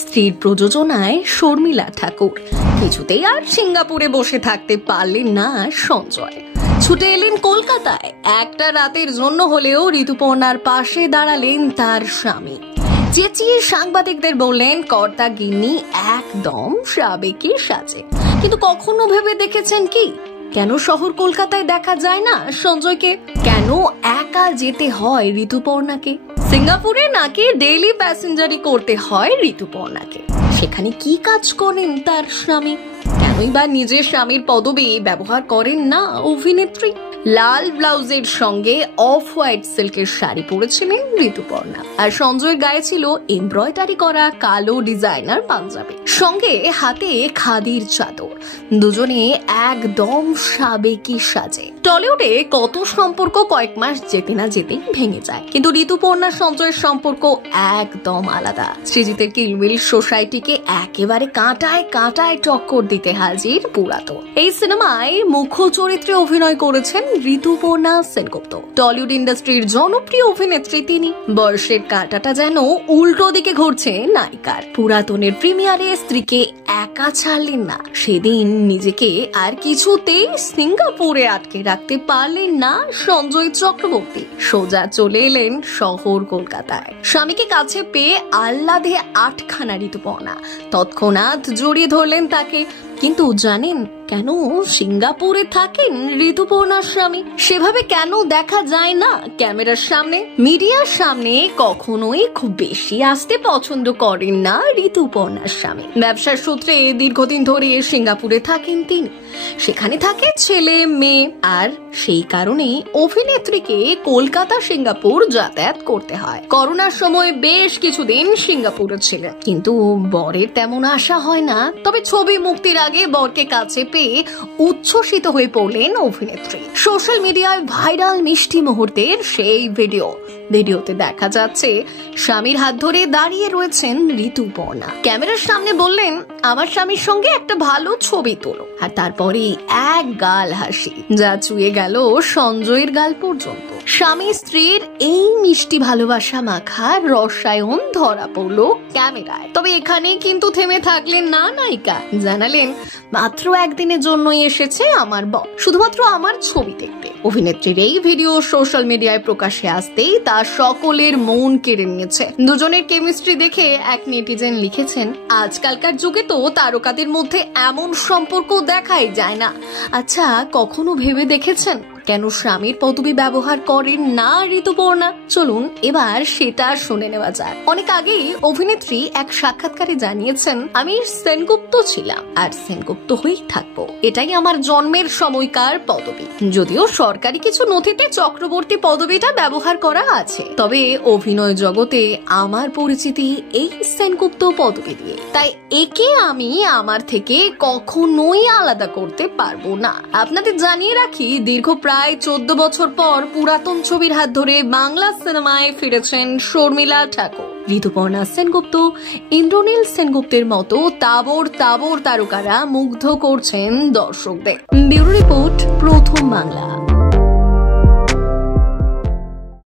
স্ত্রীর প্রযোজনায় শর্মিলা ঠাকুর। কিছুতেই আর সিঙ্গাপুরে বসে থাকতে পারলেন না সঞ্জয়, ছুটে এলেন কলকাতায়। একটা রাতের জন্য হলেও ঋতুপর্ণার পাশে দাঁড়ালেন তার স্বামী। চেঁচিয়ে সাংবাদিকদের বললেন কর্তা গিন্নি একদম সাবেকি সাজে। কিন্তু কখনো ভেবে দেখেছেন কি, কেন শহর কলকাতায় দেখা যায় না সঞ্জয়কে? কেন একা যেতে হয় ঋতুপর্ণাকে? সিঙ্গাপুরে নাকি ডেইলি প্যাসেঞ্জারি করতে হয় ঋতুপর্ণাকে? সেখানে কি কাজ করেন তার স্বামী? কেনই বা নিজের স্বামীর পদবি ব্যবহার করেন না অভিনেত্রী? লাল ব্লাউজের সঙ্গে অফ হোয়াইট সিল্কের শাড়ি পরেছিলেন ঋতুপর্ণা, আর সঞ্জয়ের গায়ে ছিল এমব্রয়ডারি করা কালো ডিজাইনার পাঞ্জাবি, সঙ্গে হাতে খাদির চাদর। দুজনে একদম সাবেকি সাজে। টলিউডে কত সম্পর্ক কয়েক মাস যেতে না যেতেই ভেঙে যায়, কিন্তু ঋতুপর্ণা সঞ্জয়ের সম্পর্ক একদম আলাদা। সৃজিতের কিলবিল সোসাইটিকে একেবারে কাঁটায় কাঁটায় টক্কর দিতে হাজির পুরাতন। এই সিনেমায় মুখ্য চরিত্রে অভিনয় করেছেন ঋতুপর্ণা সেনগুপ্ত। টলিউড ইন্ডাস্ট্রির জনপ্রিয় অভিনেত্রী তিনি। বয়সের কাঁটাটা যেন উল্টো দিকে ঘুরছে নায়িকার। পুরাতনের প্রিমিয়ারে স্ত্রীকে একা ছাড়লেন না। সেদিন নিজেকে আর কিছুতেই সিঙ্গাপুরে আটকে রাখতে পারলেন না সঞ্জয় চক্রবর্তী। সোজা চলে এলেন শহর কলকাতায়। স্বামীকে কাছে পেয়ে আহ্লাদে আটখানা ঋতুপর্ণা। তৎক্ষণাৎ জড়িয়ে ধরলেন তাকে। কিন্তু জানেন কেন সিঙ্গাপুরে থাকেন ঋতুপর্ণার স্বামী? সেভাবে কেন দেখা যায় না ক্যামেরার সামনে? মিডিয়ার সামনে কখনোই খুব বেশি আসতে পছন্দ করেন না ঋতুপর্ণার স্বামী। ব্যবসার সূত্রে দীর্ঘদিন ধরে সিঙ্গাপুরে থাকেন তিনি। সেখানে থাকে ছেলে মেয়ে, আর সেই কারণে অভিনেত্রীকে কলকাতা সিঙ্গাপুর যাতায়াত করতে হয়। করোনার সময় বেশ কিছুদিন সিঙ্গাপুরে ছিলেন, কিন্তু বরের তেমন আশা হয় না। তবে ছবি মুক্তির আগে বরকে কাছে পেয়ে উচ্ছ্বসিত হয়ে পড়লেন অভিনেত্রী। সোশ্যাল মিডিয়ায় ভাইরাল মিষ্টি মুহূর্তের সেই ভিডিওতে দেখা যাচ্ছে স্বামীর হাত ধরে দাঁড়িয়ে রয়েছেন ঋতুপর্ণা। ক্যামেরার সামনে বললেন, আমার স্বামীর সঙ্গে একটা ভালো ছবি তোলো। আর তারপরে এক গাল হাসি, যা চুয়ে গেল সঞ্জয়ের গাল পর্যন্ত। স্বামী স্ত্রীর এই মিষ্টি ভালোবাসা মাখা রসায়ন ধরা পড়লো ক্যামেরায়। তবে এখানে কিন্তু থেমে থাকলেন না নায়িকা। জানালেন, মাত্র একদিনের জন্যই এসেছে আমার বর, শুধুমাত্র আমার ছবি দেখতে। অভিনেত্রীর এই ভিডিও সোশ্যাল মিডিয়ায় প্রকাশ্যে আসতেই তা সকলের মন কেড়ে নিয়েছে। দুজনের কেমিস্ট্রি দেখে এক নেটিজেন লিখেছেন, আজকালকার যুগে তো তারকাদের মধ্যে এমন সম্পর্ক দেখাই যায় না। আচ্ছা, কখনো ভেবে দেখেছেন কেন স্বামীর পদবি ব্যবহার করেন না ঋতুপর্ণা? চলুন এবার সেটা শুনে নেওয়া যাক। অনেক আগেই অভিনেত্রী এক সাক্ষাৎকারে জানিয়েছেন, আমি সেনগুপ্ত ছিলাম আর সেনগুপ্ত হয়েই থাকবো। এটাই আমার জন্মের সময়কার পদবি। যদিও সরকারি কিছু নথিতে চক্রবর্তী পদবিটা ব্যবহার করা আছে, তবে অভিনয় জগতে আমার পরিচিতি এই সেনগুপ্ত পদবি দিয়ে। তাই একে আমি আমার থেকে কখনোই আলাদা করতে পারবো না। আপনাদের জানিয়ে রাখি, দীর্ঘ প্রায় 14 বছর পর পুরাতন ছবির হাত ধরে বাংলা সিনেমায় ফিরেছেন শর্মিলা ঠাকুর। ঋতুপর্ণা সেনগুপ্ত, ইন্দ্রনীল সেনগুপ্তের মতো তাবর তারকারা মুগ্ধ করছেন দর্শকদের। ব্যুরো রিপোর্ট, প্রথম বাংলা।